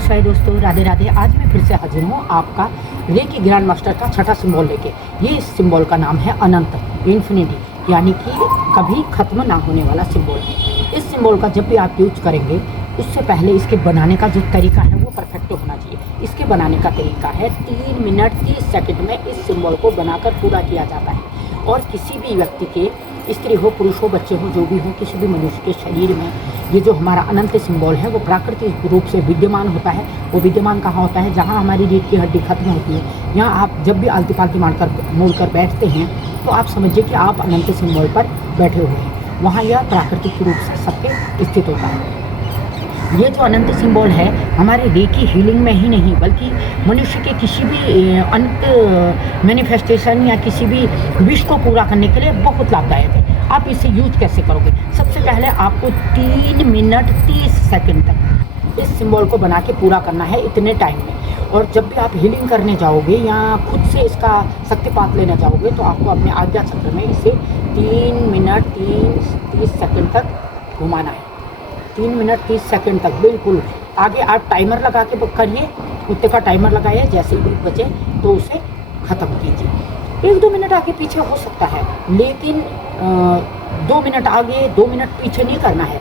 नमस्कार दोस्तों, राधे राधे। आज मैं फिर से हाजिर हूँ आपका रेकी ग्रैंड मास्टर का छठा सिंबल लेके। ये सिंबल का नाम है अनंत, इन्फिनिटी, यानी कि कभी ख़त्म ना होने वाला सिंबल। इस सिंबल का जब भी आप यूज करेंगे उससे पहले इसके बनाने का जो तरीका है वो परफेक्ट होना चाहिए। इसके बनाने का तरीका है 3 मिनट 30 सेकंड में इस सिंबल को बनाकर पूरा किया जाता है। और किसी भी व्यक्ति के, स्त्री हो, पुरुष हो, बच्चे हो, जो भी हो, किसी भी मनुष्य के शरीर में ये जो हमारा अनंत सिंबल है वो प्राकृतिक रूप से विद्यमान होता है। वो विद्यमान कहाँ होता है? जहाँ हमारी रीढ़ की हड्डी खत्म होती है। यहाँ आप जब भी आलती पालती मोड़कर बैठते हैं तो आप समझिए कि आप अनंत सिंबल पर बैठे हुए हैं। वहाँ यह प्राकृतिक रूप से सबके स्थित होता है। ये जो अनंत सिंबल है हमारे रेकी हीलिंग में ही नहीं बल्कि मनुष्य के किसी भी अनंत मैनिफेस्टेशन या किसी भी विश को पूरा करने के लिए बहुत लाभदायक है। आप इसे यूज कैसे करोगे? सबसे पहले आपको 3 मिनट 30 सेकंड तक इस सिंबल को बना के पूरा करना है इतने टाइम में। और जब भी आप हीलिंग करने जाओगे या खुद से इसका शक्तिपात लेने जाओगे तो आपको अपने आज्ञा चक्र में इसे 3 मिनट 30 सेकंड तक घुमाना है। 3 मिनट 30 सेकंड तक बिल्कुल। आगे आप टाइमर लगा के करिए, कुत्ते का टाइमर लगाइए, जैसे ही बचे तो उसे ख़त्म कीजिए। 1-2 मिनट आगे पीछे हो सकता है, लेकिन 2 मिनट आगे 2 मिनट पीछे नहीं करना है।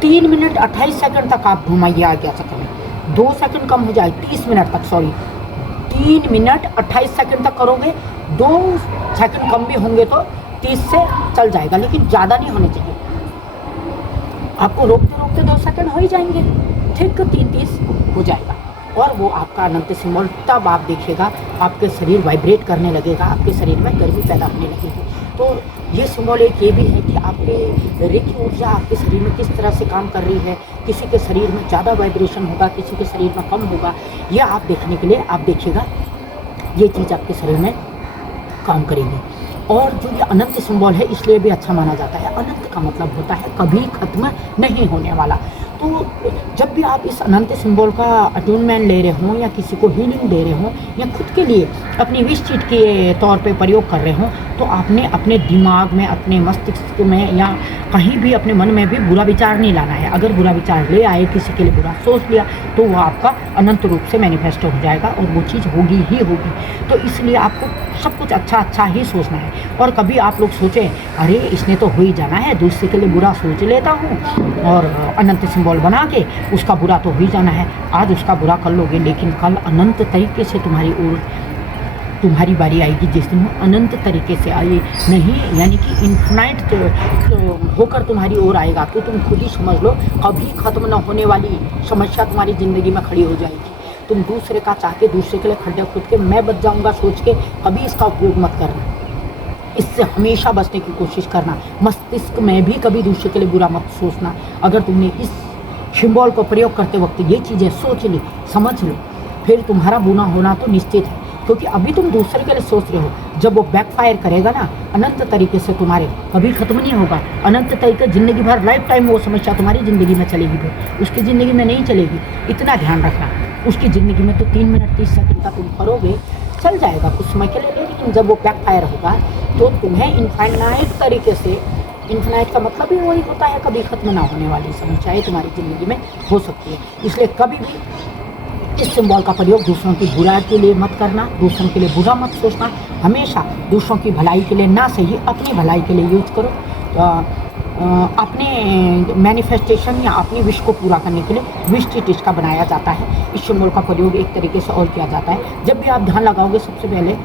3 मिनट 28 सेकंड तक आप घुमाइए आज्ञा चक्र में। 2 सेकंड कम हो जाए, 30 मिनट तक, 3 मिनट 28 सेकंड तक करोगे। 2 सेकंड कम भी होंगे तो 30 से चल जाएगा, लेकिन ज़्यादा नहीं होने चाहिए। आपको रोकते रोकते 2 सेकंड हो ही जाएंगे, ठीक 30 हो जाएगा। और वो आपका अनंत सिंबल, तब आप देखिएगा आपके शरीर वाइब्रेट करने लगेगा, आपके शरीर में गर्मी पैदा होने लगेगी। तो ये सिंबल एक ये भी है कि आपके रेकी ऊर्जा आपके शरीर में किस तरह से काम कर रही है। किसी के शरीर में ज़्यादा वाइब्रेशन होगा, किसी के शरीर में कम होगा। यह आप देखने के लिए आप देखिएगा ये चीज़ आपके शरीर में काम करेगी। और जो ये अनंत सिंबल है इसलिए भी अच्छा माना जाता है। अनंत का मतलब होता है कभी ख़त्म नहीं होने वाला। तो जब भी आप इस अनंत सिंबल का अटूनमेंट ले रहे हों या किसी को हीलिंग दे रहे हों या खुद के लिए अपनी विश चीट के तौर पे प्रयोग कर रहे हों तो आपने अपने दिमाग में, अपने मस्तिष्क में या कहीं भी अपने मन में भी बुरा विचार नहीं लाना है। अगर बुरा विचार ले आए, किसी के लिए बुरा सोच लिया, तो वह आपका अनंत रूप से मैनिफेस्ट हो जाएगा और वो चीज़ होगी ही होगी। तो इसलिए आपको सब कुछ अच्छा अच्छा ही सोचना है। और कभी आप लोग सोचें, अरे इसने तो हो ही जाना है, दूसरे के लिए बुरा सोच लेता हूँ और अनंत सिंबल बना के उसका बुरा तो हो ही जाना है। आज उसका बुरा कर लोगे, लेकिन कल अनंत तरीके से तुम्हारी बारी आएगी जिस दिन वो अनंत तरीके से आए नहीं, यानी कि इन्फिनाइट होकर तुम्हारी ओर आएगा। तो तुम खुद ही समझ लो कभी ख़त्म न होने वाली समस्या तुम्हारी ज़िंदगी में खड़ी हो जाएगी। तुम दूसरे का चाह के, दूसरे के लिए खड्डे खुद के मैं बच जाऊँगा सोच के कभी इसका उपयोग मत करना। इससे हमेशा बचने की कोशिश करना। मस्तिष्क में भी कभी दूसरे के लिए बुरा मत सोचना। अगर तुमने इस सिंबल को प्रयोग करते वक्त ये चीज़ें सोच ली, समझ लो, फिर तुम्हारा बुरा होना तो निश्चित है। क्योंकि अभी तुम दूसरे के लिए सोच रहे हो, जब वो बैकफायर करेगा ना अनंत तरीके से, तुम्हारे कभी ख़त्म नहीं होगा। अनंत तरीके ज़िंदगी भर, लाइफ टाइम वो समस्या तुम्हारी ज़िंदगी में चलेगी, फिर उसकी ज़िंदगी में नहीं चलेगी। इतना ध्यान रखना। उसकी ज़िंदगी में तो 3 मिनट 30 सेकंड का तुम करोगे, चल जाएगा कुछ समय के लिए, लेकिन जब वो बैकफायर होगा तो तुम्हें इनफाइनाइट तरीके से, इन्फिनाइट का मतलब ही वही होता है कभी ख़त्म ना होने वाली समस्याएं तुम्हारी ज़िंदगी में हो सकती है। इसलिए कभी भी इस सिंबल का प्रयोग दूसरों की बुराई के लिए मत करना, दूसरों के लिए बुरा मत सोचना। हमेशा दूसरों की भलाई के लिए ना सही, अपनी भलाई के लिए यूज करो। अपने मैनिफेस्टेशन या अपनी विश को पूरा करने के लिए विश चीट इसका बनाया जाता है। इस सिंबल का प्रयोग एक तरीके से और किया जाता है। जब भी आप ध्यान लगाओगे, सबसे पहले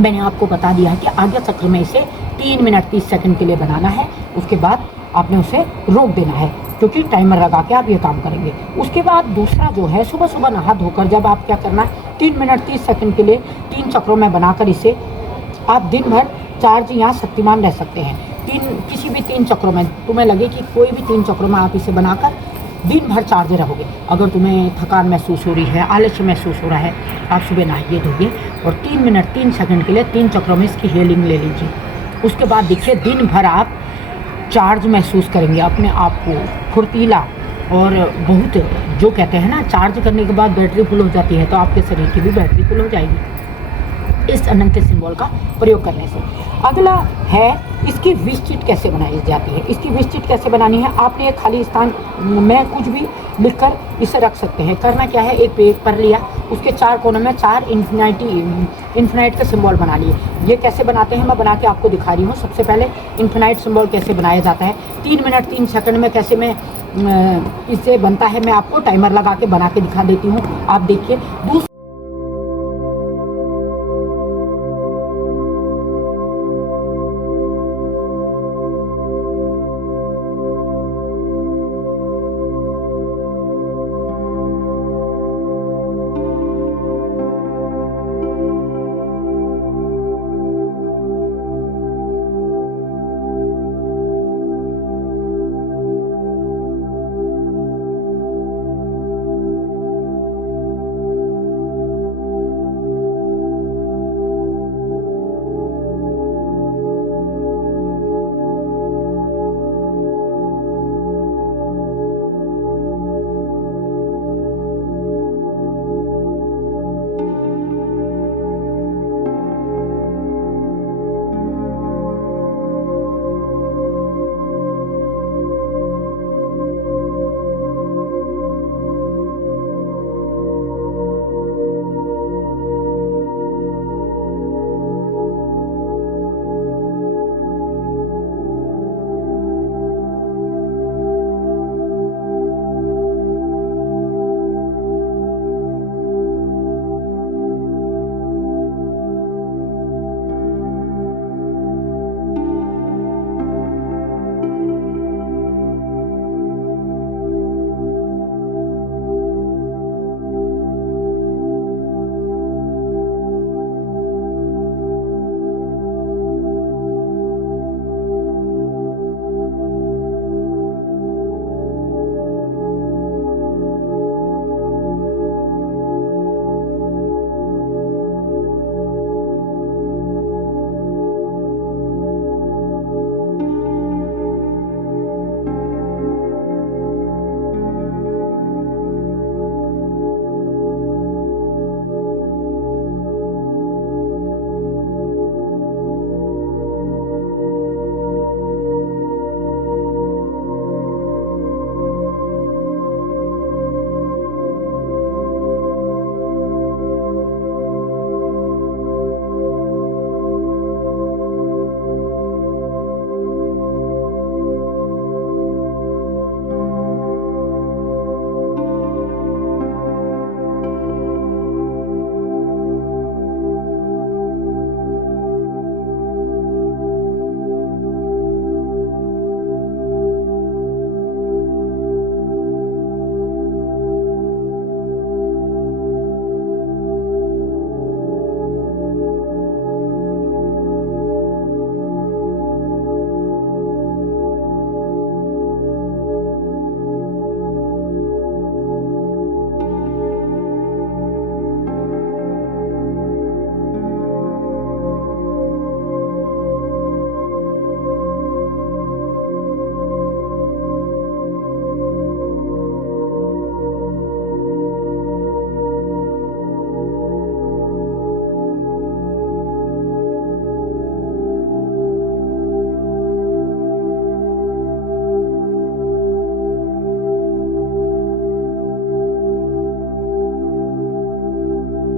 मैंने आपको बता दिया है कि आज्ञा चक्र में इसे 3 मिनट 30 सेकंड के लिए बनाना है। उसके बाद आपने उसे रोक देना है, क्योंकि टाइमर लगा के आप ये काम करेंगे। उसके बाद दूसरा जो है, सुबह सुबह नहा धोकर जब आप क्या करना है, 3 मिनट 30 सेकंड के लिए 3 चक्रों में बनाकर इसे आप दिन भर चार्ज या शक्तिमान रह सकते हैं। किसी भी 3 चक्रों में तुम्हें लगे कि कोई भी 3 चक्रों में आप इसे बनाकर दिन भर चार्ज रहोगे। अगर तुम्हें थकान महसूस हो रही है, आलस्य महसूस हो रहा है, आप सुबह नहाइए धोइए और 3 मिनट 3 सेकंड के लिए 3 चक्रों में इसकी हीलिंग ले लीजिए। उसके बाद देखिए दिन भर आप चार्ज महसूस करेंगे, अपने आप को फुर्तीला। और बहुत, जो कहते हैं ना, चार्ज करने के बाद बैटरी फुल हो जाती है, तो आपके शरीर की भी बैटरी फुल हो जाएगी। इस अनंत के सिंबल का प्रयोग करने से। अगला है इसकी विश चिट कैसे बनाई जाती है। इसकी विश चिट कैसे बनानी है, आपने एक खाली स्थान में कुछ भी लिखकर इसे रख सकते हैं। करना क्या है, एक पेपर लिया, उसके 4 कोनों में 4 इन्फिनाइट के सिंबल बना लिए। ये कैसे बनाते हैं मैं बना के आपको दिखा रही हूँ। सबसे पहले इन्फिनाइट सिंबल कैसे बनाया जाता है, 3 मिनट 3 सेकंड में कैसे मैं इससे बनता है, मैं आपको टाइमर लगा के बना के दिखा देती हूँ। आप देखिए।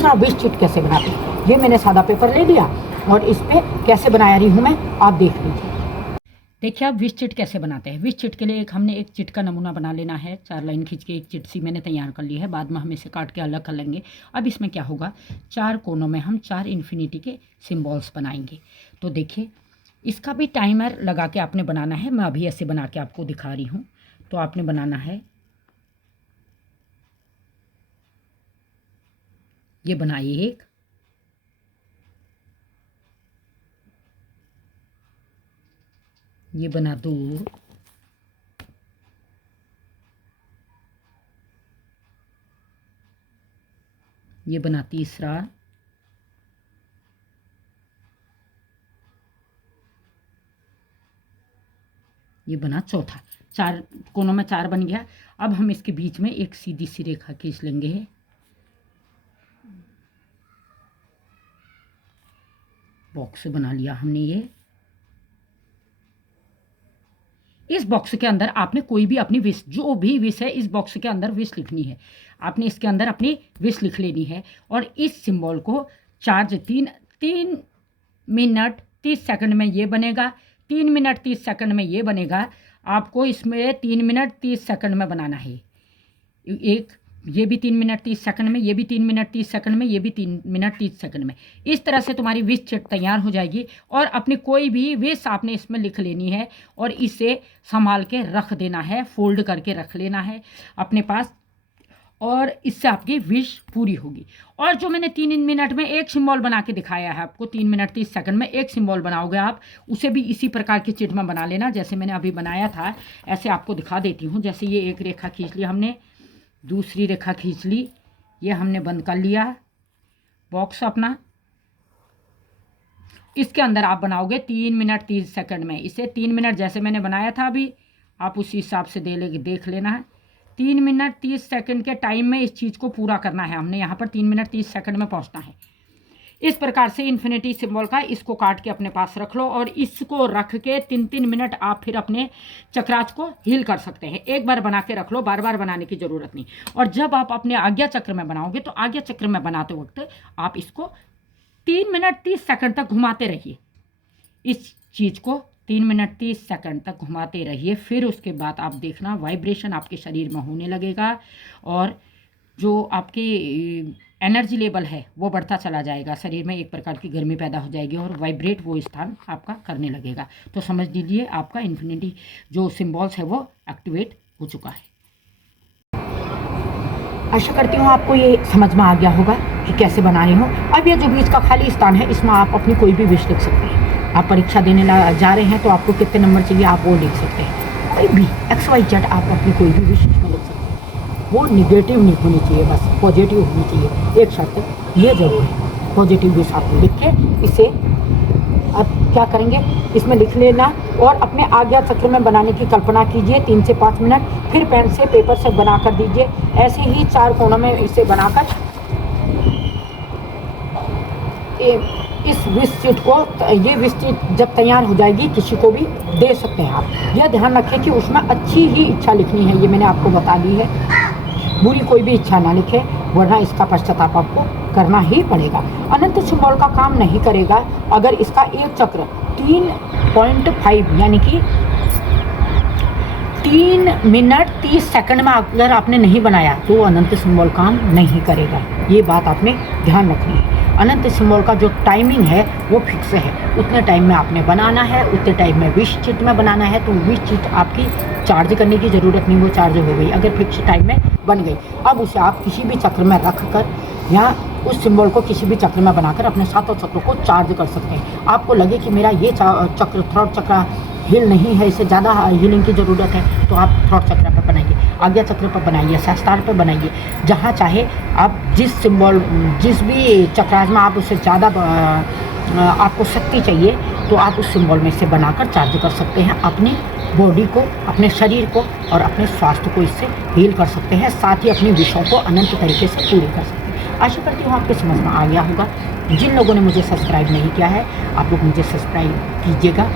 दूसरा विश चिट कैसे बनाते हैं, ये मैंने सादा पेपर ले लिया और इस पे कैसे बना रही हूँ मैं, आप देख लीजिए। देखिए आप विश चिट कैसे बनाते हैं। विश चिट के लिए हमने एक चिट का नमूना बना लेना है। 4 लाइन खींच के एक चिट सी मैंने तैयार कर ली है। बाद में हम इसे काट के अलग कर लेंगे। अब इसमें क्या होगा, 4 कोनों में हम 4 इन्फिनिटी के सिम्बॉल्स बनाएंगे। तो देखिए इसका भी टाइमर लगा के आपने बनाना है। मैं अभी ऐसे बना के आपको दिखा रही हूँ। तो आपने बनाना है, ये बनाइए एक, ये बना 2, ये बना तीसरा, ये बना चौथा। 4 कोनों में 4 बन गया। अब हम इसके बीच में एक सीधी सी रेखा खींच लेंगे। बॉक्स बना लिया हमने। ये इस बॉक्स के अंदर आपने कोई भी अपनी विश, जो भी विश है इस बॉक्स के अंदर विश लिखनी है। आपने इसके अंदर अपनी विश लिख लेनी है और इस सिंबल को चार्ज 3 मिनट 30 सेकंड में ये बनेगा, 3 मिनट 30 सेकंड में ये बनेगा। आपको इसमें 3 मिनट 30 सेकंड में बनाना है। एक ये भी 3 मिनट 30 सेकंड में, ये भी 3 मिनट 30 सेकंड में, ये भी 3 मिनट 30 सेकंड में। इस तरह से तुम्हारी विश चिट तैयार हो जाएगी और अपनी कोई भी विश आपने इसमें लिख लेनी है और इसे संभाल के रख देना है, फोल्ड करके रख लेना है अपने पास, और इससे आपकी विश पूरी होगी। और जो मैंने 3 मिनट में एक सिंबल बना के दिखाया है आपको, 3 मिनट 30 सेकंड में एक सिंबल बनाओगे आप, उसे भी इसी प्रकार की चिट में बना लेना जैसे मैंने अभी बनाया था। ऐसे आपको दिखा देती हूँ। जैसे ये एक रेखा खींच ली हमने, दूसरी रेखा खींच ली, ये हमने बंद कर लिया बॉक्स अपना। इसके अंदर आप बनाओगे 3 मिनट 30 सेकंड में। इसे 3 मिनट जैसे मैंने बनाया था अभी, आप उसी हिसाब से देख लेना है। 3 मिनट 30 सेकंड के टाइम में इस चीज़ को पूरा करना है हमने। यहाँ पर 3 मिनट 30 सेकंड में पहुँचना है। इस प्रकार से इन्फिनिटी सिंबल का इसको काट के अपने पास रख लो और इसको रख के 3-3 मिनट आप फिर अपने चक्राच को हील कर सकते हैं। एक बार बना के रख लो, बार बार बनाने की ज़रूरत नहीं। और जब आप अपने आज्ञा चक्र में बनाओगे तो आज्ञा चक्र में बनाते वक्त आप इसको 3 मिनट 30 सेकंड तक घुमाते रहिए। इस चीज़ को 3 मिनट 30 सेकंड तक घुमाते रहिए। फिर उसके बाद आप देखना वाइब्रेशन आपके शरीर में होने लगेगा और जो आपकी एनर्जी लेवल है वो बढ़ता चला जाएगा। शरीर में एक प्रकार की गर्मी पैदा हो जाएगी और वाइब्रेट वो स्थान आपका करने लगेगा। तो समझ लीजिए आपका इन्फिनिटी जो सिंबल्स है वो एक्टिवेट हो चुका है। आशा करती हूँ आपको ये समझ में आ गया होगा कि कैसे बनानी हो। अब ये जो बीच का खाली स्थान है इसमें आप अपनी कोई भी विश लिख सकते हैं। आप परीक्षा देने जा रहे हैं तो आपको कितने नंबर चाहिए आप वो लिख सकते हैं। कोई भी XYZ आप अपनी कोई भी विश इसमें लिख सकते हैं। वो निगेटिव नहीं होनी चाहिए, बस पॉजिटिव होनी चाहिए। एक शर्त ये जरूर है, पॉजिटिव विश आप लिख के इसे अब क्या करेंगे, इसमें लिख लेना और अपने आज्ञा चक्र में बनाने की कल्पना कीजिए 3 से 5 मिनट। फिर पेन से पेपर से बना कर दीजिए। ऐसे ही 4 कोनों में इसे बनाकर इस विश चिट को, ये विश चिट जब तैयार हो जाएगी किसी को भी दे सकते हैं आप। यह ध्यान रखें कि उसमें अच्छी ही इच्छा लिखनी है, ये मैंने आपको बता दी है। बुरी कोई भी इच्छा ना लिखे वरना इसका पश्चाताप आपको करना ही पड़ेगा। अनंत सिंबल का काम नहीं करेगा अगर इसका एक चक्र 3.5 यानी कि 3 मिनट 30 सेकंड में अगर आपने नहीं बनाया तो अनंत सिंबल काम नहीं करेगा। ये बात आपने ध्यान रखनी है। अनंत सिंबल का जो टाइमिंग है वो फिक्स है, उतने टाइम में आपने बनाना है, उतने टाइम में विश चिट में बनाना है। तो विश चिट आपकी चार्ज करने की ज़रूरत नहीं, वो चार्ज हो गई अगर फिक्स टाइम में बन गई। अब उसे आप किसी भी चक्र में रख कर या उस सिंबल को किसी भी चक्र में बनाकर अपने सातों चक्रों को चार्ज कर सकते हैं। आपको लगे कि मेरा ये चक्र थर्ड चक्र हील नहीं है, इसे ज़्यादा हीलिंग की ज़रूरत है, तो आप थर्ड चक्र पर बनाइए, आज्ञा चक्र पर बनाइए, सहस्त्रार पर बनाइए। जहाँ चाहे आप जिस भी चक्राज में आप उससे ज़्यादा आपको शक्ति चाहिए तो आप उस सिंबल में से बनाकर चार्ज कर सकते हैं। अपनी बॉडी को, अपने शरीर को और अपने स्वास्थ्य को इससे हील कर सकते हैं। साथ ही अपनी विशों को अनंत तरीके से पूरी कर सकते हैं। आशा करती हूँ आपके समझ में आ गया होगा। जिन लोगों ने मुझे सब्सक्राइब नहीं किया है आप लोग मुझे सब्सक्राइब कीजिएगा।